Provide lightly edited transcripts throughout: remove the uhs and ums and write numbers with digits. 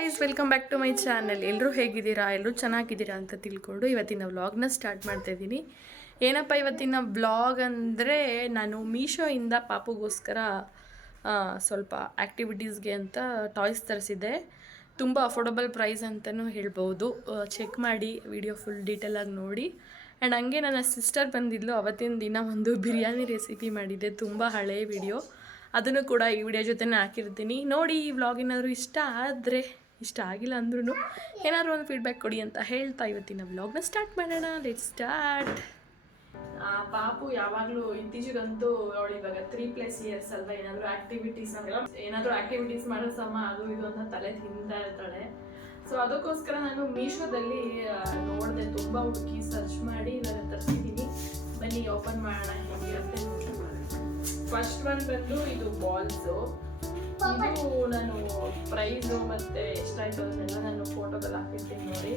Guys welcome back to my channel. ಎಲ್ಲರೂ ಹೇಗಿದ್ದೀರಾ? ಎಲ್ಲರೂ ಚೆನ್ನಾಗಿದ್ದೀರಾ ಅಂತ ತಿಳ್ಕೊಂಡು ಇವತ್ತಿನ ವ್ಲಾಗ್ನ ಸ್ಟಾರ್ಟ್ ಮಾಡ್ತಾ ಇದ್ದೀನಿ. ಏನಪ್ಪ ಇವತ್ತಿನ ವ್ಲಾಗ್ ಅಂದರೆ, ನಾನು ಮೀಶೋಯಿಂದ ಪಾಪುಗೋಸ್ಕರ ಸ್ವಲ್ಪ ಆ್ಯಕ್ಟಿವಿಟೀಸ್ಗೆ ಅಂತ ಟಾಯ್ಸ್ ತರಿಸಿದ್ದೆ. ತುಂಬ ಅಫೋರ್ಡಬಲ್ ಪ್ರೈಸ್ ಅಂತಲೂ ಹೇಳ್ಬೋದು. ಚೆಕ್ ಮಾಡಿ, ವಿಡಿಯೋ ಫುಲ್ ಡೀಟೇಲಾಗಿ ನೋಡಿ. ಆ್ಯಂಡ್ ಹಂಗೆ ನನ್ನ ಸಿಸ್ಟರ್ ಬಂದಿದ್ಲು. ಅವತ್ತಿನ ದಿನ ಒಂದು ಬಿರಿಯಾನಿ ರೆಸಿಪಿ ಮಾಡಿದ್ದೆ, ತುಂಬ ಹಳೆಯ ವಿಡಿಯೋ. ಅದನ್ನು ಕೂಡ ಈ ವಿಡಿಯೋ ಜೊತೆನೇ ಹಾಕಿರ್ತೀನಿ ನೋಡಿ. ಈ ವ್ಲಾಗ್ ಏನಾದರೂ ಇಷ್ಟ ಆದರೆ, ಇಷ್ಟ ಆಗಿಲ್ಲ ಅಂದ್ರೂ ಏನಾದರೂ ಒಂದು ಫೀಡ್ಬ್ಯಾಕ್ ಕೊಡಿ ಅಂತ ಹೇಳ್ತಾ ಇವತ್ತಿನ ವ್ಲಾಗ್ನ ಸ್ಟಾರ್ಟ್ ಮಾಡೋಣ. Let's start. ಪಾಪು ಯಾವಾಗಲೂ ಇತ್ತೀಚೆಗಂತೂ ಅವಳು ಇವಾಗ 3+ ಇಯರ್ಸ್ ಅಲ್ವಾ, ಏನಾದರೂ ಆ್ಯಕ್ಟಿವಿಟೀಸ್ ಮಾಡೋಸಮ್ಮ ಅದು ಇದು ಅಂತ ತಲೆ ತಿಂತಾ ಇರ್ತಾಳೆ. ಸೊ ಅದಕ್ಕೋಸ್ಕರ ನಾನು ಮೀಶೋದಲ್ಲಿ ನೋಡಿದೆ, ತುಂಬ ಹುಡುಕಿ ಸರ್ಚ್ ಮಾಡಿ ಇವಾಗ ತರಿಸಿದ್ದೀನಿ. ಬನ್ನಿ ಓಪನ್ ಮಾಡೋಣ ಹೇಗಿರುತ್ತೆ ನೋಡಿ. ಫಸ್ಟ್ ಒನ್ ಬಂದು ಇದು ಬಾಲ್ಸು. ಇದು ನಾನು ಪ್ರೈಸು ಮತ್ತು ಎಷ್ಟಾಯಿತು ಅದನ್ನೆಲ್ಲ ನಾನು ಫೋಟೋದಲ್ಲಿ ಹಾಕಿರ್ತೀನಿ ನೋಡಿ.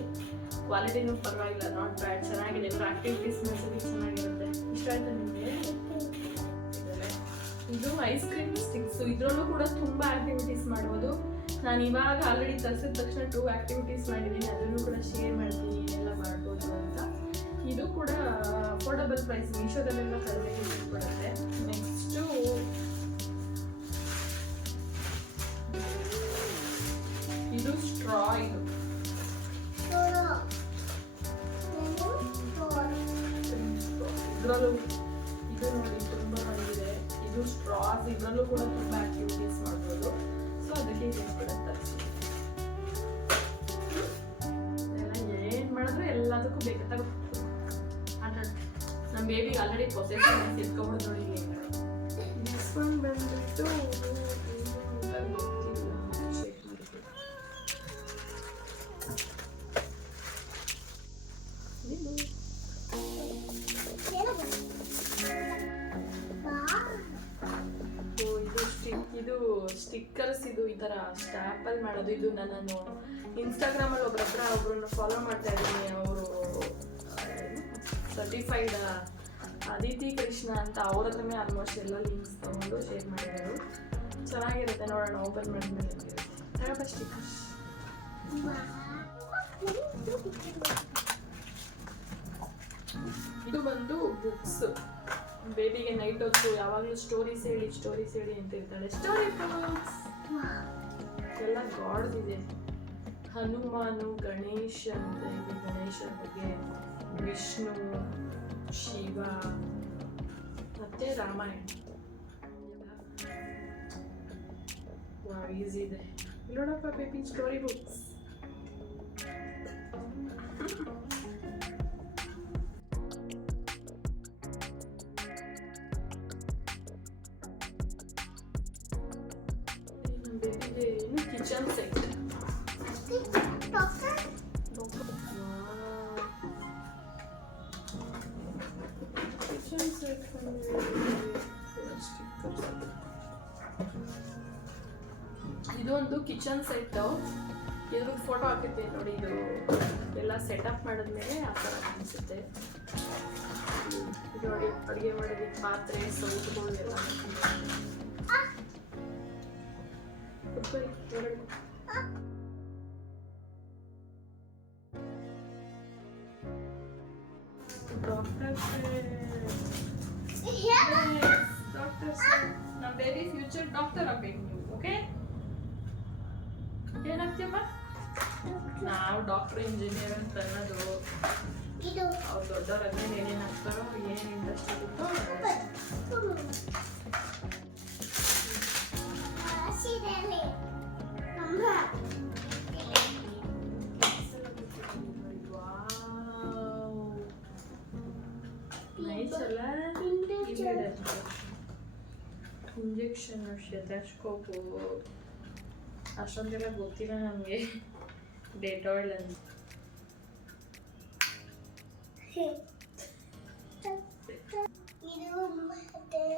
ಕ್ವಾಲಿಟಿನೂ ಪರವಾಗಿಲ್ಲ, ನಾಟ್ ಬ್ಯಾಡ್, ಚೆನ್ನಾಗಿದೆ. ಎಲ್ಲರೂ ಆ್ಯಕ್ಟಿವಿಟೀಸ್ ಮೆಸೇಜ್ ಚೆನ್ನಾಗಿರುತ್ತೆ. ಇಷ್ಟ ಆಯ್ತಾ ನಿಮಗೆ? ಇದು ಐಸ್ ಕ್ರೀಮ್ ಸ್ಟಿಕ್ಸು. ಇದರಲ್ಲೂ ಕೂಡ ತುಂಬ ಆ್ಯಕ್ಟಿವಿಟೀಸ್ ಮಾಡ್ಬೋದು. ನಾನು ಇವಾಗ ಆಲ್ರೆಡಿ ತರಿಸಿದ ತಕ್ಷಣ 2 ಆ್ಯಕ್ಟಿವಿಟೀಸ್ ಮಾಡಿದ್ದೀನಿ, ಅದನ್ನು ಕೂಡ ಶೇರ್ ಮಾಡ್ತೀನಿ, ಏನೆಲ್ಲ ಮಾಡ್ಬೋದು ಅಂತ. ಇದು ಕೂಡ ಅಫೋರ್ಡಬಲ್ ಪ್ರೈಸ್, ಮೀಶೋದಲ್ಲೆಲ್ಲ ಕಡಿಮೆಗೆ ಸಿಗ್ಬಿಡುತ್ತೆ. ನೆಕ್ಸ್ಟು ಇದು ಸ್ಟ್ರಾ. ಇದರಲ್ಲೂ ಇದು ನೋಡಿ ತುಂಬ ಬಂದಿದೆ. ಇದು ಸ್ಟ್ರಾಸ್, ಇದರಲ್ಲೂ ಕೂಡ ತುಂಬ ಆಕ್ಟಿವಿಟೀಸ್ ಮಾಡ್ಬೋದು. ಸೊ ಅದಕ್ಕೆ ಇದು ಕೂಡ ತರಿಸ್ತೀನಿ. ಏನು ಮಾಡಿದ್ರೆ ಎಲ್ಲದಕ್ಕೂ ಬೇಕು ತಗೋ ಆಟ. ನಮ್ಮ ಬೇಬಿಗೆ ಆಲ್ರೆಡಿ ಪೊಸೆಷನ್ ಎತ್ಕೊಬೋದು ನೋಡಿ. ನೆಕ್ಸ್ಟ್ ಒನ್ ಬಂದ್ಬಿಟ್ಟು ಇದು ಸ್ಟಿಕ್ಕರ್ಸ್. ಇದು ಈ ಥರ ಸ್ಟ್ಯಾಪಲ್ಲಿ ಮಾಡೋದು. ಇದು ನಾನು ಇನ್ಸ್ಟಾಗ್ರಾಮಲ್ಲಿ ಒಬ್ಬರನ್ನ ಫಾಲೋ ಮಾಡ್ತಾ ಇದ್ದೀನಿ. ಅವರು ಸರ್ಟಿಫೈಡ್ ಅದಿತಿ ಕೃಷ್ಣ ಅಂತ, ಅವ್ರ ಹತ್ರನೇ ಆಲ್ಮೋಸ್ಟ್ ಎಲ್ಲ ಲಿಂಕ್ಸ್ ತೊಗೊಂಡು ಶೇರ್ ಮಾಡಿದರು. ಚೆನ್ನಾಗಿರುತ್ತೆ, ನೋಡೋಣ ಓಪನ್ ಮಾಡಿದ್ಮೇಲೆ ತಗೊಳ್ಳ ಸ್ಟಿಕ್ಕರ್ಸ್. ಇದು ಬಂದು ಬುಕ್ಸ್. ಬೇಬಿಗೆ ನೈಟ್ ಹೊತ್ತು ಯಾವಾಗಲೂ ಸ್ಟೋರೀಸ್ ಹೇಳಿ ಅಂತ ಇರ್ತಾಳೆ. ಸ್ಟೋರಿ ಬುಕ್ಸ್ ಎಲ್ಲ ಗಾಡ್ಸ್ ಇದೆ. ಹನುಮಾನು, ಗಣೇಶ ಅಂತ ಇದೆ, ಗಣೇಶನ ಬಗ್ಗೆ, ವಿಷ್ಣು, ಶಿವ ಮತ್ತೆ ರಾಮಾಯಣ. ಈಸಿ ಇದೆ ನೋಡಪ್ಪ baby story books. Kitchen set. Kitchen set ಇದೊಂದು ಕಿಚನ್ ಸೆಟ್. ಇದ್ರ ಫೋಟೋ ಹಾಕಿರ್ತೀನಿ ನೋಡಿ. ಇದು ಎಲ್ಲ ಸೆಟಪ್ ಮಾಡಿದ್ಮೇಲೆ ಆ ಥರ ಅನಿಸುತ್ತೆ. ಇದು ನೋಡಿ, ಅಡುಗೆ ಮಾಡೋದಕ್ಕೆ ಪಾತ್ರೆ, ಸೌಟುಗಳು ಎಲ್ಲ. ನಮ್ಮ ಬೇಬಿ ಫ್ಯೂಚರ್ ಡಾಕ್ಟರ್ ಆಗಬೇಕು ನೀವು. ಓಕೆ, ಏನಾಗ್ತೀಯಪ್ಪ? ನಾವು ಡಾಕ್ಟರ್, ಇಂಜಿನಿಯರ್ ಅಂತ ಅನ್ನೋದು ಅವ್ರು ದೊಡ್ಡವರಾದ್ಮೇಲೆ ಏನೇನಾಗ್ತಾರೋ, ಏನೇನು ಇಂಟ್ರೆಸ್ಟ್ ಆಗುತ್ತೋ. ಇಂಜೆಕ್ಷನ್, ಸ್ಟೆಥೋಸ್ಕೋಪು ಅಷ್ಟೊಂದೆಲ್ಲ ಗೊತ್ತಿಲ್ಲ ನಮಗೆ. ಡೆಟಾಲ್ ಅಂತ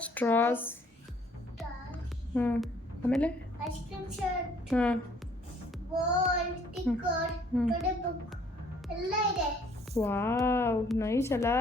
ಸ್ಟ್ರಾಸ್. ಆಮೇಲೆ ವಾವ್, ನೈಸ್ ಅಲ್ಲ.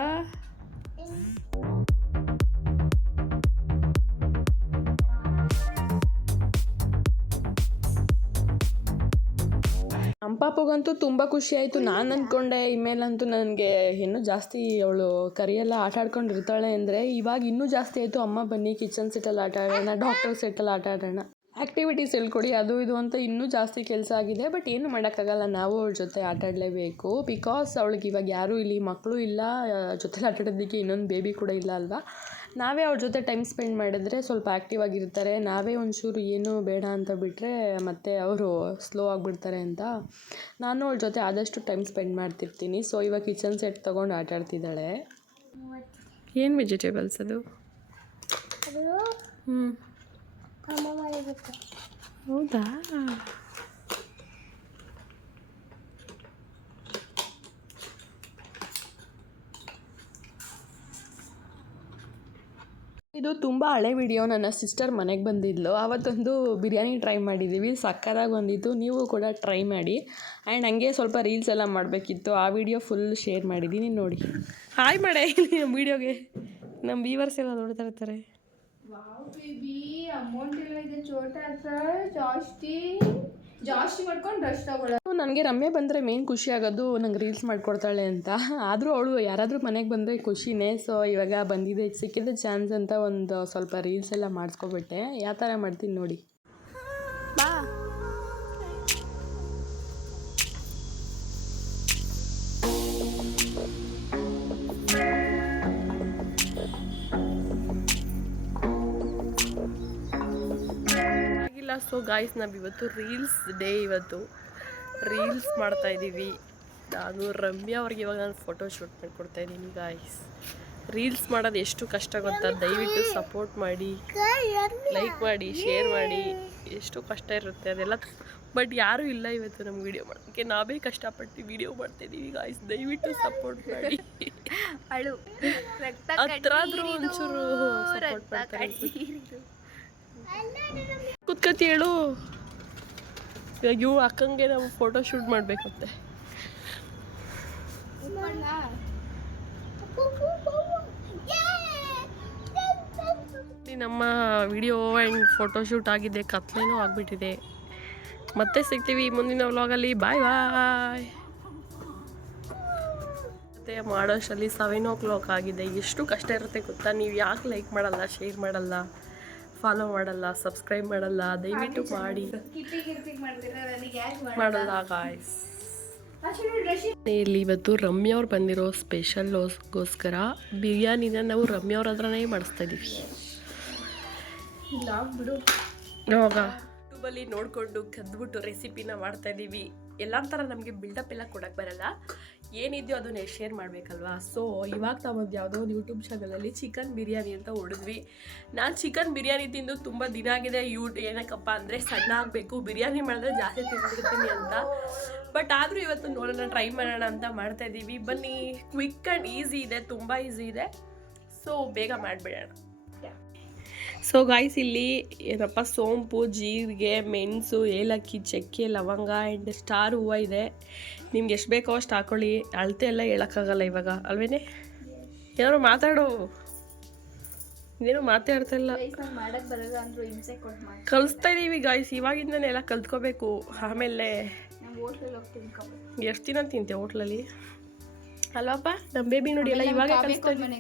ನಮ್ಮ ಪಾಪಗಂತೂ ತುಂಬ ಖುಷಿ ಆಯಿತು. ನಾನು ಅಂದ್ಕೊಂಡೆ ಇನ್ಮೇಲಂತೂ ನನಗೆ ಇನ್ನೂ ಜಾಸ್ತಿ ಅವಳು ಕರಿಯೆಲ್ಲ ಆಟ ಆಡ್ಕೊಂಡಿರ್ತಾಳೆ ಅಂದರೆ, ಇವಾಗ ಇನ್ನೂ ಜಾಸ್ತಿ ಆಯಿತು. ಅಮ್ಮ ಬನ್ನಿ ಕಿಚನ್ ಸೆಟ್ಟಲ್ಲಿ ಆಟ ಆಡೋಣ, ಡಾಕ್ಟರ್ ಸೆಟ್ಟಲ್ಲಿ ಆಟ ಆಡೋಣ, ಆ್ಯಕ್ಟಿವಿಟೀಸ್ ಹೇಳ್ಕೊಡಿ, ಅದು ಇದು ಅಂತ ಇನ್ನೂ ಜಾಸ್ತಿ ಕೆಲಸ ಆಗಿದೆ. ಬಟ್ ಏನು ಮಾಡೋಕ್ಕಾಗಲ್ಲ, ನಾವು ಅವಳ ಜೊತೆ ಆಟ ಆಡಲೇಬೇಕು. ಬಿಕಾಸ್ ಅವಳಿಗೆ ಇವಾಗ ಯಾರೂ ಇಲ್ಲಿ ಮಕ್ಕಳು ಇಲ್ಲ, ಜೊತೆಲಿ ಆಟ ಆಡೋದಕ್ಕೆ ಇನ್ನೊಂದು ಬೇಬಿ ಕೂಡ ಇಲ್ಲ ಅಲ್ವಾ. ನಾವೇ ಅವ್ರ ಜೊತೆ ಟೈಮ್ ಸ್ಪೆಂಡ್ ಮಾಡಿದ್ರೆ ಸ್ವಲ್ಪ ಆ್ಯಕ್ಟಿವ್ ಆಗಿರ್ತಾರೆ. ನಾವೇ ಒಂಚೂರು ಏನು ಬೇಡ ಅಂತ ಬಿಟ್ಟರೆ ಮತ್ತೆ ಅವರು ಸ್ಲೋ ಆಗಿಬಿಡ್ತಾರೆ ಅಂತ ನಾನು ಅವಳ ಜೊತೆ ಆದಷ್ಟು ಟೈಮ್ ಸ್ಪೆಂಡ್ ಮಾಡ್ತಿರ್ತೀನಿ. ಸೊ ಇವಾಗ ಕಿಚನ್ ಸೆಟ್ ತೊಗೊಂಡು ಆಟ ಆಡ್ತಿದ್ದಾಳೆ. ಏನು ವೆಜಿಟೇಬಲ್ಸ್ ಅದು? ಹೌದಾ? ಇದು ತುಂಬ ಹಳೆ ವಿಡಿಯೋ. ನನ್ನ ಸಿಸ್ಟರ್ ಮನೆಗೆ ಬಂದಿದ್ಲು, ಆವತ್ತೊಂದು ಬಿರಿಯಾನಿ ಟ್ರೈ ಮಾಡಿದ್ದೀವಿ, ಸಕ್ಕತ್ತಾಗಿ ಬಂದಿತ್ತು. ನೀವು ಕೂಡ ಟ್ರೈ ಮಾಡಿ. ಆ್ಯಂಡ್ ಹಂಗೆ ಸ್ವಲ್ಪ ರೀಲ್ಸ್ ಎಲ್ಲ ಮಾಡಬೇಕಿತ್ತು, ಆ ವಿಡಿಯೋ ಫುಲ್ ಶೇರ್ ಮಾಡಿದ್ದೀನಿ, ನೋಡಿ. ಹಾಯ್ ಮಾಡೇ ನಮ್ಮ ವೀಡಿಯೋಗೆ, ನಮ್ಮ ವ್ಯೂವರ್ಸ್ ಎಲ್ಲ ನೋಡ್ತಾ ಇರ್ತಾರೆ. ಅಮೌಂಟ್ ಎಲ್ಲ ಇದೆ, ಚೋಟ ಜಾಸ್ತಿ ಮಾಡ್ಕೊಂಡು ಡ್ರೆಸ್ ತಗೊಳ್ಳೋ. ನನಗೆ ರಮ್ಯಾ ಬಂದರೆ ಮೇನ್ ಖುಷಿ ಆಗೋದು ನಂಗೆ ರೀಲ್ಸ್ ಮಾಡ್ಕೊಡ್ತಾಳೆ ಅಂತ. ಆದರೂ ಅವಳು ಯಾರಾದರೂ ಮನೆಗೆ ಬಂದರೆ ಖುಷಿನೇ. ಸೊ ಇವಾಗ ಬಂದಿದೆ, ಸಿಕ್ಕಿದ ಚಾನ್ಸ್ ಅಂತ ಒಂದು ಸ್ವಲ್ಪ ರೀಲ್ಸ್ ಎಲ್ಲ ಮಾಡಿಸ್ಕೊಬಿಟ್ಟೆ. ಯಾವ ಥರ ಮಾಡ್ತೀನಿ ನೋಡಿ. ಬಾ ಸೊ ಗಾಯ್ಸ್, ನಾವಿವತ್ತು ರೀಲ್ಸ್ ಡೇ, ಇವತ್ತು ರೀಲ್ಸ್ ಮಾಡ್ತಾಯಿದ್ದೀವಿ. ನಾನು ರಮ್ಯಾ ಅವ್ರಿಗೆ ಇವಾಗ ನಾನು ಫೋಟೋ ಶೂಟ್ ಮಾಡಿಕೊಡ್ತಾಯಿದ್ದೀನಿ. ಗಾಯ್ಸ್, ರೀಲ್ಸ್ ಮಾಡೋದು ಎಷ್ಟು ಕಷ್ಟ ಗೊತ್ತಾ? ದಯವಿಟ್ಟು ಸಪೋರ್ಟ್ ಮಾಡಿ, ಲೈಕ್ ಮಾಡಿ, ಶೇರ್ ಮಾಡಿ. ಎಷ್ಟು ಕಷ್ಟ ಇರುತ್ತೆ ಅದೆಲ್ಲ, ಬಟ್ ಯಾರೂ ಇಲ್ಲ ಇವತ್ತು ನಮ್ಗೆ ವೀಡಿಯೋ ಮಾಡೋಕ್ಕೆ. ನಾವೇ ಕಷ್ಟಪಟ್ಟು ವೀಡಿಯೋ ಮಾಡ್ತಾಯಿದ್ದೀವಿ. ಗಾಯ್ಸ್, ದಯವಿಟ್ಟು ಸಪೋರ್ಟ್ ಮಾಡಿ. ಹತ್ರ ಆದರೂ ಒಂಚೂರು ಸಪೋರ್ಟ್ ಮಾಡ್ತಾರೆ. ಕುತ್ಕತಿ ಹೇಳು. ಇವಾಗ ಇವು ಅಕ್ಕಂಗೆ ನಾವು ಫೋಟೋ ಶೂಟ್ ಮಾಡಬೇಕಂತೆ. ನಮ್ಮ ವಿಡಿಯೋ ಆ್ಯಂಡ್ ಫೋಟೋ ಶೂಟ್ ಆಗಿದೆ, ಕತ್ಲೇನೂ ಆಗಿಬಿಟ್ಟಿದೆ. ಮತ್ತೆ ಸಿಗ್ತೀವಿ ಮುಂದಿನ ವ್ಲಾಗಲ್ಲಿ. ಬಾಯ್ ಬಾಯ್. ಮತ್ತೆ ಮಾಡೋಷ್ಟರಲ್ಲಿ 7 o'clock ಆಗಿದೆ. ಎಷ್ಟು ಕಷ್ಟ ಇರುತ್ತೆ ಗೊತ್ತಾ? ನೀವು ಯಾಕೆ ಲೈಕ್ ಮಾಡಲ್ಲ, ಶೇರ್ ಮಾಡಲ್ಲ, ಫಾಲೋ ಮಾಡಲ್ಲ, ಸಬ್ಸ್ಕ್ರೈಬ್ ಮಾಡಲ್ಲ? ದಯವಿಟ್ಟು ಮಾಡಿ. ಮಾಡಲ್ಲ ಗಾಯ್ಸ್. ಇಲ್ಲಿ ಇವತ್ತು ರಮ್ಯಾ ಅವ್ರು ಬಂದಿರೋ ಸ್ಪೆಷಲ್ಗೋಸ್ಕರ ಬಿರಿಯಾನಿನ ನಾವು ರಮ್ಯಾ ಅವ್ರ ಹತ್ರನೇ ಮಾಡಿಸ್ತಾ ಇದ್ದೀವಿ. ಇವಾಗ ಯೂಟ್ಯೂಬಲ್ಲಿ ನೋಡಿಕೊಂಡು ಕದ್ಬಿಟ್ಟು ರೆಸಿಪಿನ ಮಾಡ್ತಾ ಇದ್ದೀವಿ. ಎಲ್ಲ ಥರ ನಮಗೆ ಬಿಲ್ಡಪ್ ಎಲ್ಲ ಕೊಡೋಕ್ಕೆ ಬರಲ್ಲ, ಏನಿದೆಯೋ ಅದನ್ನ ಶೇರ್ ಮಾಡಬೇಕಲ್ವಾ. ಸೊ ಇವಾಗ ನಾವೊಂದು ಯಾವುದೋ ಒಂದು ಯೂಟ್ಯೂಬ್ ಚಾನಲಲ್ಲಿ ಚಿಕನ್ ಬಿರಿಯಾನಿ ಅಂತ ಹೊಡೆದ್ವಿ. ನಾನು ಚಿಕನ್ ಬಿರಿಯಾನಿ ತಿಂದು ತುಂಬ ದಿನ ಆಗಿದೆ. ಏನಕ್ಕಪ್ಪ ಅಂದರೆ ಸಣ್ಣ ಆಗಬೇಕು, ಬಿರಿಯಾನಿ ಮಾಡಿದ್ರೆ ಜಾಸ್ತಿ ತಿಂದ್ಬಿಡ್ತೀನಿ ಅಂತ. ಬಟ್ ಆದರೂ ಇವತ್ತು ನೋಡೋಣ, ಟ್ರೈ ಮಾಡೋಣ ಅಂತ ಮಾಡ್ತಾಯಿದ್ದೀವಿ. ಬನ್ನಿ, ಕ್ವಿಕ್ ಆ್ಯಂಡ್ ಈಸಿ ಇದೆ, ತುಂಬ ಈಸಿ ಇದೆ. ಸೊ ಬೇಗ ಮಾಡಿಬಿಡೋಣ. ಸೊ ಗಾಯ್ಸ್, ಇಲ್ಲಿ ಏನಪ್ಪ ಸೋಂಪು, ಜೀರಿಗೆ, ಮೆಣಸು, ಏಲಕ್ಕಿ, ಚಕ್ಕೆ, ಲವಂಗ ಆ್ಯಂಡ್ ಸ್ಟಾರ್ ಹೂವು ಇದೆ. ನಿಮ್ಗೆ ಎಷ್ಟು ಬೇಕೋ ಅಷ್ಟು ಹಾಕೊಳ್ಳಿ. ಅಳತೆ ಎಲ್ಲ ಹೇಳೋಕ್ಕಾಗಲ್ಲ ಇವಾಗ, ಅಲ್ವೇನೆ? ಏನಾದ್ರು ಮಾತಾಡು. ಇದೇನು ಮಾತಾಡ್ತಾ ಇಲ್ಲ. ಕಲಿಸ್ತಾ ಇದ್ದೀವಿ ಗಾಯ್ಸ್, ಇವಾಗಿಂದನೇ ಎಲ್ಲ ಕಲ್ತ್ಕೋಬೇಕು. ಆಮೇಲೆ ಎಷ್ಟು ದಿನ ತಿಂತೆ ಹೋಟ್ಲಲ್ಲಿ ಅಲ್ವಪ್ಪ? ನಮ್ಮ ಬೇಬಿ ನೋಡಿ ಎಲ್ಲ ಇವಾಗಲೇ ಕಲಿಸ್ತಾ ಇದ್ದೀವಿ.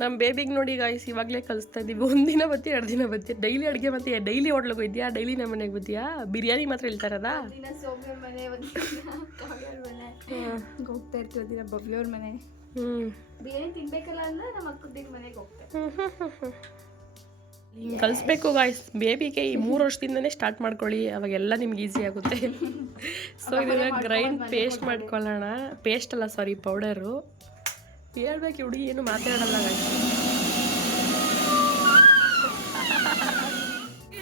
ನಮ್ಮ ಬೇಬಿಗೆ ನೋಡಿ ಗಾಯ್ಸ್, ಇವಾಗಲೇ ಕಲಿಸ್ತಾ ಇದ್ದೀವಿ. ಒಂದಿನ ಬತ್ತಿ, 2 ದಿನ ಬತ್ತಿ, ಡೈಲಿ ಅಡುಗೆ ಮತ್ತೆ ಡೈಲಿ ಹೋಟ್ಲಿಗೆ ಹೋಗ್ತೀಯಾ? ಡೈಲಿ ನಮ್ಮ ಮನೆಗೆ ಬರ್ತೀಯಾ? ಬಿರಿಯಾನಿ ಮಾತ್ರ ಹೇಳ್ತಾರದ? ಹೋಗ್ತಾ ಇರ್ತೀವಿ, ದಿನ ಬಬ್ಲಿಯವ್ರ ಮನೆ ಬಿರಿಯಾನಿ ತಿನ್ಬೇಕಲ್ಲ ಅಂದ್ರೆ ನಮ್ಮ ಅಕ್ಕನ ಮನೆಗೆ ಹೋಗ್ತೇವೆ. ಕಲಿಸ್ಬೇಕು ಗಾಯ್ಸ್. ಬೇಬಿಗೆ ಈ 3 ವರ್ಷದಿಂದನೇ ಸ್ಟಾರ್ಟ್ ಮಾಡ್ಕೊಳ್ಳಿ, ಅವಾಗೆಲ್ಲ ನಿಮ್ಗೆ ಈಸಿ ಆಗುತ್ತೆ. ಸೊ ಇದನ್ನ ಗ್ರೈಂಡ್ ಪೇಸ್ಟ್ ಮಾಡ್ಕೊಳ್ಳೋಣ. ಪೇಸ್ಟ್ ಅಲ್ಲ, ಸಾರಿ, ಪೌಡರು. ಹೇಳ್ಬೇಕು, ಹುಡುಗಿ ಏನು ಮಾತಾಡಲ್ಲ ಗಾಯ್ಸ್.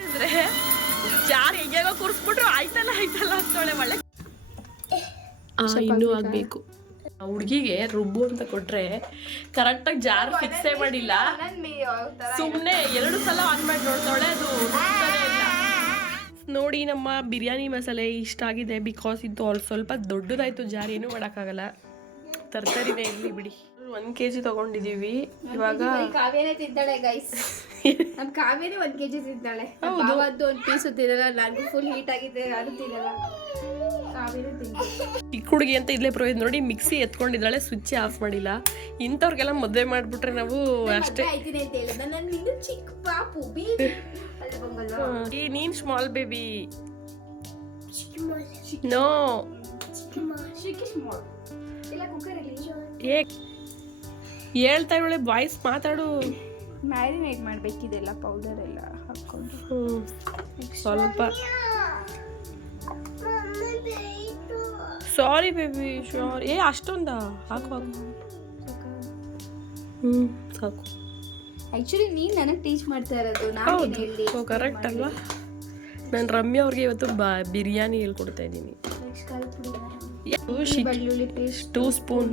ಅಂದರೆ ಜಾರ್ ಹೆಂಗೇಗೋ ಕೂರಿಸ್ಬಿಟ್ರು ಆಯ್ತಲ್ಲ ಅಂತಾಳೆ. ಒಳ್ಳೆ ಇನ್ನೂ ಆಗಬೇಕು. ಹುಡುಗಿಗೆ ರುಬ್ಬು ಅಂತ ಕೊಟ್ರೆ ಕರೆಕ್ಟಾಗಿ ಜಾರ್ ಫಿಕ್ಸೇ ಮಾಡಿಲ್ಲ, ಸುಮ್ಮನೆ 2 ಸಲ ಆನ್ ಮಾಡಿ ನೋಡ್ತಾಳೆ, ಅದು ನೋಡಿ. ನಮ್ಮ ಬಿರಿಯಾನಿ ಮಸಾಲೆ ಇಷ್ಟ ಆಗಿದೆ, ಬಿಕಾಸ್ ಇದು ಸ್ವಲ್ಪ ದೊಡ್ಡದಾಯ್ತು ಜಾರ್, ಏನೂ ಮಾಡೋಕ್ಕಾಗಲ್ಲ. ತರಕಾರಿನೇ ಇರಲಿ ಬಿಡಿ. 1 kg ತಗೊಂಡಿದ್ದೀವಿ. ಇವಾಗ ಕಾವ್ಯನೇ ತಿಂತಾಳೆ ಗೈಸ್, ನಮ್ಮ ಕಾವ್ಯನೇ 1 kg ತಿಂತಾಳೆ. ಹೌದು, ಒಂದು 1 ಪೀಸ್ ತಿನ್ನಲ್ಲ. ನನಗೂ ಫುಲ್ ಹೀಟ್ ಆಗಿದೆ, ನಾನು ತಿನ್ನಲ್ಲ. ಕಾವೇರಿ ತಿನ್ಬೇಕು. ಚಿಕ್ಕ ಹುಡುಗಿ ಅಂತ ಇದ್ಲೇ ಪ್ರೋಯಿದ್ ನೋಡಿ, ಮಿಕ್ಸಿ ಎತ್ಕೊಂಡಿದ್ದಾಳೆ, ಸ್ವಿಚ್ ಆಫ್ ಮಾಡಿಲ್ಲ. ಇಂಥವ್ರಿಗೆಲ್ಲ ಮದುವೆ ಮಾಡಿಬಿಟ್ರೆ ನಾವು ಅಷ್ಟೇ. ಆಯ್ತೀನಿ ಅಂತ ಹೇಳಿದ ನಾನು, ನೀನು ಚಿಕ್ಕ ಪಾಪು ಬೇಬಿ ಅಲ್ಲ ಬಂಗಲ್ವಾ. ಈ ನೀನ್ ಸ್ಮಾಲ್ ಬೇಬಿ. ನೋ ಸ್ಮಾಲ್ ಇಲ್ಲ ಕುಕ್ಕರಲ್ಲಿ ಏ ಹೇಳ್ತಾ ಇವಳೆ ವಾಯ್ಸ್ ಮಾತಾಡು. ಮ್ಯಾರಿನೇಟ್ ಮಾಡಬೇಕಿದೆಲ್ಲ ಪೌಡರ್ ಎಲ್ಲ ಹಾಕ್ಕೊಂಡು. ಸ್ವಲ್ಪ ಸಾರಿ ಬೇಬಿ ಸಾರಿ. ಅಷ್ಟೊಂದ ಹಾಕು ಹಾಕು. ಸಾಕು. ಆ್ಯಕ್ಚುಲಿ ನೀನು ನನಗೆ ಟೀಚ್ ಮಾಡ್ತಾ ಇರೋದು, ನಾನು ಹೇಳಿ. ಕರೆಕ್ಟ್ ಅಲ್ವಾ? ನಾನು ರಮ್ಯಾ ಅವ್ರಿಗೆ ಇವತ್ತು ಬಿರಿಯಾನಿ ಹೇಳ್ಕೊಡ್ತಾ ಇದ್ದೀನಿ. ಬೆಳ್ಳುಳ್ಳಿ ಪೇಸ್ಟ್ 2 ಸ್ಪೂನ್.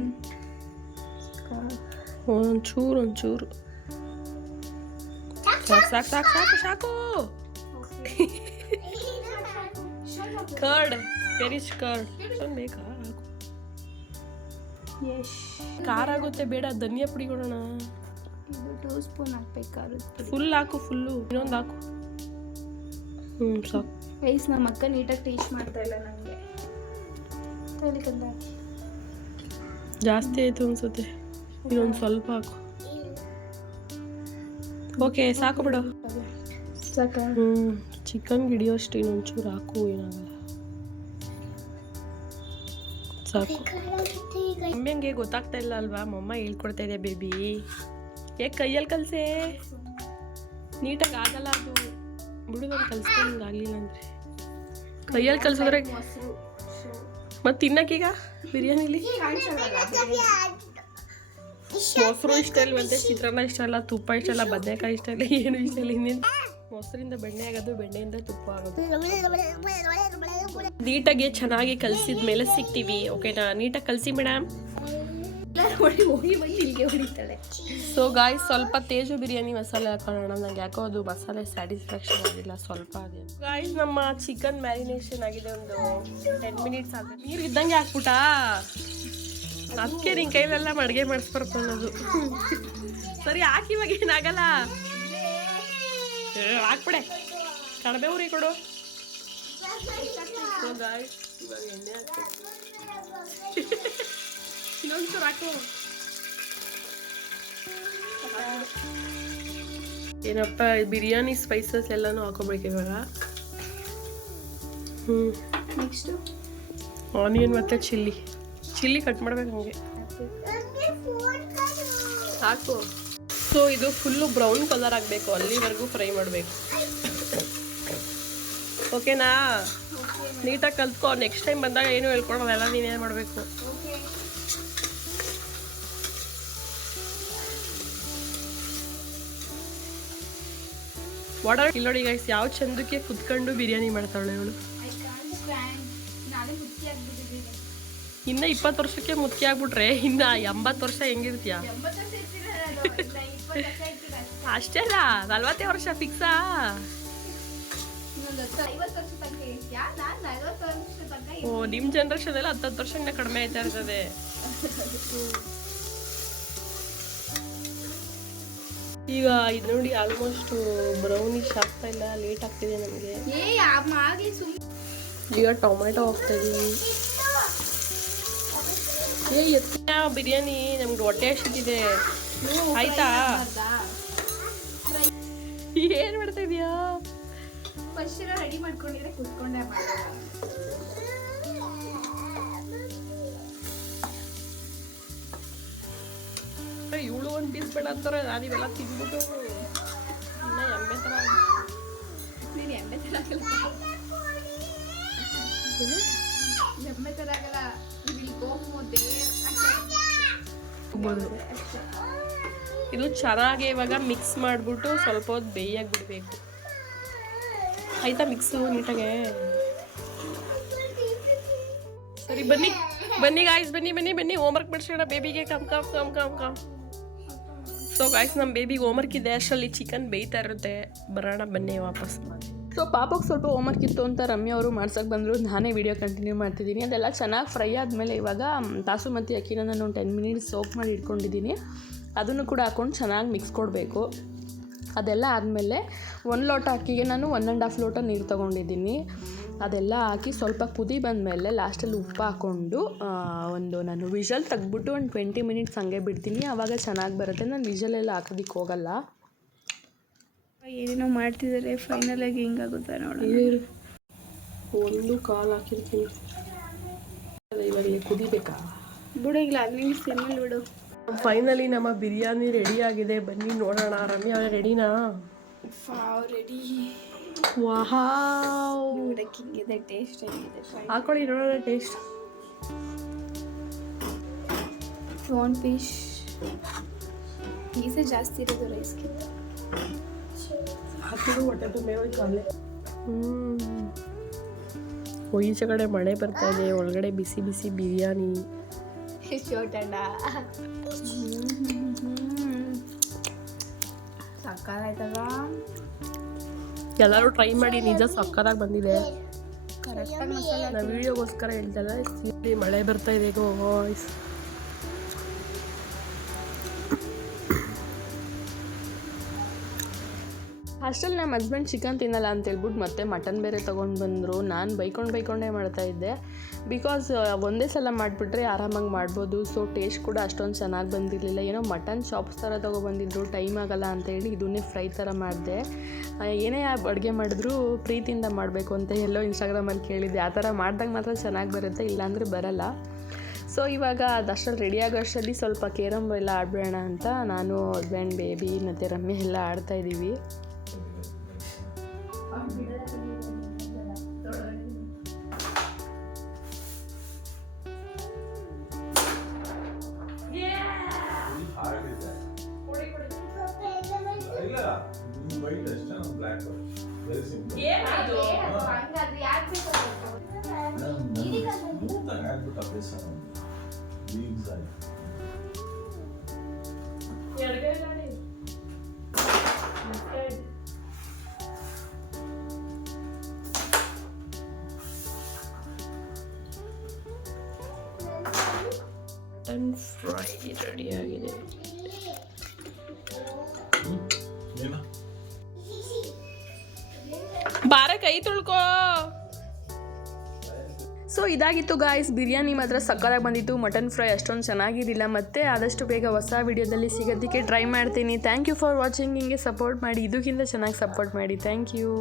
ಒಂಚೂರು ಸಾಕು ಸಾಕು ಸಾಕು ಸಾಕು. ಕರ್ಡ್, ಪೆರಿಶ್ ಕರ್ಡ್ ಬೇಕಾ? ಹಾಕು. ಖಾರ ಆಗುತ್ತೆ, ಬೇಡ. ಧನಿಯಾ ಪುಡಿ ಕೊಡೋಣ. ಇದು 2 ಸ್ಪೂನ್ ಹಾಕ್ಬೇಕಾಗುತ್ತೆ. ಫುಲ್ ಹಾಕು, ಫುಲ್ಲು. ಇನ್ನೊಂದು ಹಾಕು. ಸಾಕು. ರೈಸ್ ನಮ್ಮ ಅಕ್ಕ ನೀಟಾಗಿ ಟೇಸ್ಟ್ ಮಾಡ್ತಾ ಇಲ್ಲ ನನಗೆ. ಜಾಸ್ತಿ ಆಯ್ತು ಅನ್ಸುತ್ತೆ, ಇನ್ನೊಂದು ಸ್ವಲ್ಪ ಹಾಕು. ಓಕೆ ಸಾಕು ಬಿಡು. ಸಾಕ. ಚಿಕನ್ ಹಿಡಿಯೋಷ್ಟು ಇನ್ನೊಂಚೂರು ಹಾಕು, ಏನಾಗಲ್ಲ. ಸಾಕು. ಅಮ್ಮಂಗೆ ಗೊತ್ತಾಗ್ತಾ ಇಲ್ಲ ಅಲ್ವಾ? ಮಮ್ಮ ಹೇಳ್ಕೊಡ್ತಾ ಇದೆ ಬೇಬಿ. ಕೈಯಲ್ಲಿ ಕಲಸೆ, ನೀಟಾಗಿ ಆಗಲ್ಲ ಅದು. ಬಿಡು, ನಾನು ಕಲಿಸ್ತೀನಿ. ಹಿಂಗೆ ಆಗಲಿಲ್ಲ ಅಂದರೆ ಕೈಯಲ್ಲಿ ಕಲಿಸಿದ್ರೆ ಮತ್ತೆ ತಿನ್ನಕ್ಕೀಗ ಬಿರಿಯಾನಿಲಿ ಮೊಸರು ಇಷ್ಟ ಇಲ್ವಂತೆ, ಚಿತ್ರಾನ್ನ ಇಷ್ಟ ಇಲ್ಲ, ತುಪ್ಪ ಇಷ್ಟ ಇಲ್ಲ, ಬದನೆಕಾಯಿ ಇಷ್ಟ ಇಲ್ಲ, ಏನು ಇಷ್ಟ ಇಲ್ಲ. ಇನ್ನೇನು ಮೊಸರಿಂದ ಬೆಣ್ಣೆ ಆಗೋದು, ಬೆಣ್ಣೆಯಿಂದ ತುಪ್ಪ ಆಗೋದು. ನೀಟಾಗಿ ಚೆನ್ನಾಗಿ ಕಲಸಿದ ಮೇಲೆ ಸಿಗ್ತೀವಿ. ಓಕೆನಾ? ನೀಟಾಗಿ ಕಲಸಿ ಮೇಡಮ್. ಹೋಗಿ ಬಂದು ಇಲ್ಲಿಗೆ ಹೊಡಿತಾಳೆ. ಸೊ ಗಾಯ್ಸ್, ಸ್ವಲ್ಪ ತೇಜು ಬಿರಿಯಾನಿ ಮಸಾಲೆ ಹಾಕೋಣ. ನಂಗೆ ಯಾಕೋ ಅದು ಮಸಾಲೆ ಸ್ಯಾಟಿಸ್ಫ್ಯಾಕ್ಷನ್ ಆಗಿಲ್ಲ, ಸ್ವಲ್ಪ ಅದೇ. ಗಾಯ್ಸ್, ನಮ್ಮ ಚಿಕನ್ ಮ್ಯಾರಿನೇಷನ್ ಆಗಿದೆ. ಒಂದು 10 ಮಿನಿಟ್ಸ್ ಆಗಿದೆ. ನೀರು ಇದ್ದಂಗೆ ಹಾಕ್ಬಿಟ್ಟಾ? ಅದಕ್ಕೆ ನಿನ್ನ ಕೈಲೆಲ್ಲ ಅಡುಗೆ ಮಾಡಿಸ್ಬಾರ್ದು ಅನ್ನೋದು. ಸರಿ ಹಾಕಿ, ಇವಾಗ ಏನಾಗಲ್ಲ. ಹಾಕ್ಬಿಡೆ, ಕಡಿಮೆ ಉರಿ ಕೊಡು. ಸೊ ಗಾಯ್ಸ್, ಇವಾಗ ಎಣ್ಣೆ ಹಾಕ್ಬೇಕು. ಇನ್ನೊಂಚೂರು ಹಾಕು. ಏನಪ್ಪ, ಬಿರಿಯಾನಿ ಸ್ಪೈಸಸ್ ಎಲ್ಲಾನು ಹಾಕೋಬೇಕು ಇವಾಗ. ನೆಕ್ಸ್ಟ್ ಆನಿಯನ್ ಮತ್ತು ಚಿಲ್ಲಿ ಕಟ್ ಮಾಡ್ಬೇಕು ಹಂಗೆ. ಸಾಕು. ಸೊ ಇದು ಫುಲ್ಲು ಬ್ರೌನ್ ಕಲರ್ ಆಗಬೇಕು, ಅಲ್ಲಿವರೆಗೂ ಫ್ರೈ ಮಾಡಬೇಕು. ಓಕೆನಾ? ನೀಟಾಗಿ ಕಲ್ತ್ಕೊ. ನೆಕ್ಸ್ಟ್ ಟೈಮ್ ಬಂದಾಗ ಏನು ಹೇಳ್ಕೊಡೋದೆಲ್ಲ ನೀನೇನು ಮಾಡಬೇಕು. ಇಲ್ಲಿ ನೋಡಿ ಗೈಸ್, ಯಾವ ಚಂದಕ್ಕೆ ಕುತ್ಕೊಂಡು ಬಿರಿಯಾನಿ ಮಾಡ್ತಾಳೆ ಅವಳು. ಇನ್ನು 20 ವರ್ಷಕ್ಕೆ ಮುತ್ತಿ ಆಗ್ಬಿಟ್ರೆ ಇನ್ನು 80 ವರ್ಷ ಹೆಂಗಿರ್ತೀಯ? ಅಷ್ಟೇ ಅಲ್ಲ, 40 ವರ್ಷ ಫಿಕ್ಸಾ? ಓ, ನಿಮ್ಮ ಜನ್ರೇಷನ್ ಎಲ್ಲ 10 ವರ್ಷದಿಂದ ಕಡಿಮೆ ಆಯ್ತಾ ಇರ್ತದೆ. ಈಗ ಇದು ನೋಡಿ, ಆಲ್ಮೋಸ್ಟ್ ಬ್ರೌನಿಶ್ ಆಗ್ತಾ ಇಲ್ಲ, ಲೇಟ್ ಆಗ್ತಿದೆ ನಮಗೆ. ಈಗ ಟೊಮೆಟೊ ಹಾಕ್ತಾ ಇದೀವಿ. ಬಿರಿಯಾನಿ ನಮ್ಗೆ ಹೊಟ್ಟೆ ಹಸಿತಿದೆ. ಆಯ್ತಾ? ಏನ್ ಮಾಡ್ತಾ ಇದೀಯಾ? ರೆಡಿ ಮಾಡ್ಕೊಂಡಿದ್ರೆ ಕುತ್ಕೊಂಡೆ ಇವಳು ಒಂದು ಪೀಸ್ ಬೇಡ ಅಂತಾರೆ. ನಾನಿವೆಲ್ಲ ತಿಂದ್ಬಿಟ್ಟು ಇನ್ನ ಎಮ್ಮೆ ಥರ. ನೀನು ಎಮ್ಮೆ ಥರ ಆಗಲ್ಲ, ಎಮ್ಮೆ ಥರ ಆಗಲ್ಲ. ಇದು ಚೆನ್ನಾಗಿ ಇವಾಗ ಮಿಕ್ಸ್ ಮಾಡಿಬಿಟ್ಟು ಸ್ವಲ್ಪ ಹೊತ್ತು ಬೇಯಕ್ಕೆ ಬಿಡಬೇಕು. ಆಯ್ತಾ ಮಿಕ್ಸು ನೀಟಾಗೆ? ಸರಿ, ಬನ್ನಿ ಗಾಯ್ಸ್, ಬನ್ನಿ ಹೋಮ್ವರ್ಕ್ ಬಿಡಿಸೋಣ ಬೇಬಿಗೆ. ಕಮ್. ಸೊ ಗಾಯ್ಸ್, ನಮ್ಮ ಬೇಬಿಗೆ ಹೋಮ್ವರ್ಕ್ ಇದೆ. ಅಷ್ಟರಲ್ಲಿ ಚಿಕನ್ ಬೇಯ್ತಾ ಇರುತ್ತೆ. ಬರೋಣ ಬನ್ನಿ ವಾಪಸ್. ಸೊ ಪಾಪಕ್ಕೆ ಸ್ವಲ್ಪ ಹೋಮ್ವರ್ಕ್ ಇತ್ತು ಅಂತ ರಮ್ಯಾ ಅವರು ಮಾಡ್ಸೋಕೆ ಬಂದರು. ನಾನೇ ವೀಡಿಯೋ ಕಂಟಿನ್ಯೂ ಮಾಡ್ತಿದ್ದೀನಿ. ಅದೆಲ್ಲ ಚೆನ್ನಾಗಿ ಫ್ರೈ ಆದಮೇಲೆ ಇವಾಗ ಬಾಸುಮತಿ ಅಕ್ಕಿನ ನಾನು 10 ಮಿನಿಟ್ಸ್ ಸೋಕ್ ಮಾಡಿ ಇಟ್ಕೊಂಡಿದ್ದೀನಿ. ಅದನ್ನು ಕೂಡ ಹಾಕ್ಕೊಂಡು ಚೆನ್ನಾಗಿ ಮಿಕ್ಸ್ ಕೊಡಬೇಕು. ಅದೆಲ್ಲ ಆದಮೇಲೆ 1 ಲೋಟ ಅಕ್ಕಿಗೆ ನಾನು 1.5 ಲೋಟ ನೀರು ತೊಗೊಂಡಿದ್ದೀನಿ. ಅದೆಲ್ಲ ಹಾಕಿ ಸ್ವಲ್ಪ ಕುದಿ ಬಂದಮೇಲೆ ಲಾಸ್ಟಲ್ಲಿ ಉಪ್ಪು ಹಾಕ್ಕೊಂಡು ನಾನು ವಿಷಲ್ ತೆಗ್ಬಿಟ್ಟು ಒಂದು 20 ಮಿನಿಟ್ಸ್ ಹಂಗೆ ಬಿಡ್ತೀನಿ. ಆವಾಗ ಚೆನ್ನಾಗಿ ಬರುತ್ತೆ. ನಾನು ವಿಷಲೆಲ್ಲ ಹಾಕೋದಕ್ಕೆ ಹೋಗಲ್ಲ. ಏನೇನೋ ಮಾಡ್ತಿದ್ದಾರೆ, ಫೈನಲಾಗಿ ಹಿಂಗಾಗುತ್ತೆ ನೋಡಿ. ಒಂದು ಕಾಲು ಹಾಕಿರ್ತೀನಿ. ಇವಾಗ ಕುದಿಬೇಕಾ ಬಿಡು, ಇಲ್ಲ 5 ನಿಮಿಷ ಸಿಮ್ಮಲ್ಲಿ ಬಿಡು. ಫೈನಲಿ ನಮ್ಮ ಬಿರಿಯಾನಿ ರೆಡಿ ಆಗಿದೆ. ಬನ್ನಿ ನೋಡೋಣ. ರಮ್ಯಾ ರೆಡಿನಾ? ರೆಡಿ. ವಾಹ್, ನೋಡಕ್ಕೆ ಹಿಂಗಿದೆ, ಟೇಸ್ಟ್ ಹೆಂಗಿದೆ ಹಾಕೊಳ್ಳಿ ನೋಡೋಣ ಟೇಸ್ಟ್. ಒಂದು ಪೀಸೇ ಜಾಸ್ತಿ ಇರೋದು ರೈಸ್ಗಿಂತ. ಹಾಕಿದ್ರು ಹೊಟ್ಟೆ ತುಂಬ ಕಲ್ಲೇ. ಈಚೆ ಕಡೆ ಮಳೆ ಬರ್ತಾ ಇದೆ, ಒಳಗಡೆ ಬಿಸಿ ಬಿಸಿ ಬಿರಿಯಾನಿ. ಶೋಟಣ್ಣ ಸಕ್ಕತ್ತಾಯ್ತಲ್ಲ. ಎಲ್ಲರೂ ಟ್ರೈ ಮಾಡಿ, ನಿಜ ಸಕ್ಕತ್ತಾಗಿ ಬಂದಿದೆ. ಕರೆಕ್ಟಾಗಿ ಮಸಾಲೆ ನಾನು ವೀಡಿಯೋಗೋಸ್ಕರ ಹೇಳ್ತಲ್ಲ. ಮಳೆ ಬರ್ತಾ ಇದೆ. ವಾಯ್ಸ್ ಅಷ್ಟರಲ್ಲಿ ನಮ್ಮ ಹಸ್ಬೆಂಡ್ ಚಿಕನ್ ತಿನ್ನಲ್ಲ ಅಂತ ಹೇಳ್ಬಿಟ್ಟು ಮತ್ತೆ ಮಟನ್ ಬೇರೆ ತೊಗೊಂಡು ಬಂದರು. ನಾನು ಬೈಕೊಂಡೇ ಮಾಡ್ತಾಯಿದ್ದೆ. ಬಿಕಾಸ್ ಒಂದೇ ಸಲ ಮಾಡಿಬಿಟ್ರೆ ಆರಾಮಾಗಿ ಮಾಡ್ಬೋದು. ಸೊ ಟೇಸ್ಟ್ ಕೂಡ ಅಷ್ಟೊಂದು ಚೆನ್ನಾಗಿ ಬಂದಿರಲಿಲ್ಲ. ಏನೋ ಮಟನ್ ಚಾಪ್ಸ್ ಥರ ತೊಗೊಬಂದಿದ್ರು, ಟೈಮ್ ಆಗೋಲ್ಲ ಅಂತೇಳಿ ಇದನ್ನೇ ಫ್ರೈ ಥರ ಮಾಡಿದೆ. ಏನೇ ಅಡುಗೆ ಮಾಡಿದ್ರು ಪ್ರೀತಿಯಿಂದ ಮಾಡಬೇಕು ಅಂತ ಎಲ್ಲೋ ಇನ್ಸ್ಟಾಗ್ರಾಮಲ್ಲಿ ಕೇಳಿದ್ದೆ. ಆ ಥರ ಮಾಡಿದಾಗ ಮಾತ್ರ ಚೆನ್ನಾಗಿ ಬರುತ್ತೆ, ಇಲ್ಲಾಂದರೆ ಬರಲ್ಲ. ಸೊ ಇವಾಗ ಅದಷ್ಟರಲ್ಲಿ ರೆಡಿ ಆಗೋಷ್ಟರಲ್ಲಿ ಸ್ವಲ್ಪ ಕೇರಮ್ ಎಲ್ಲ ಆಡಬೇಡ ಅಂತ ನಾನು, ಹಸ್ಬೆಂಡ್, ಬೇಬಿ ಮತ್ತು ರಮ್ಯ ಎಲ್ಲ ಆಡ್ತಾಯಿದ್ದೀವಿ. ಮಟನ್ ಫ್ರೈ ರೆಡಿಯಾಗಿದೆ. ಬಾರ ಕೈ ತೊಳ್ಕೋ. ಸೊ ಇದಾಗಿತ್ತು ಗಾಯ್ಸ್, ಬಿರಿಯಾನಿ ಮಾತ್ರ ಸಕ್ಕತ್ತಾಗಿ ಬಂದಿತ್ತು. ಮಟನ್ ಫ್ರೈ ಅಷ್ಟೊಂದು ಚೆನ್ನಾಗಿರಲಿಲ್ಲ. ಮತ್ತೆ ಆದಷ್ಟು ಬೇಗ ಹೊಸ ವಿಡಿಯೋದಲ್ಲಿ ಸಿಗೋದಕ್ಕೆ ಟ್ರೈ ಮಾಡ್ತೀನಿ. Thank you for watching. ಹಿಂಗೆ ಸಪೋರ್ಟ್ ಮಾಡಿ, ಇದಕ್ಕಿಂತ ಚೆನ್ನಾಗಿ ಸಪೋರ್ಟ್ ಮಾಡಿ. Thank you.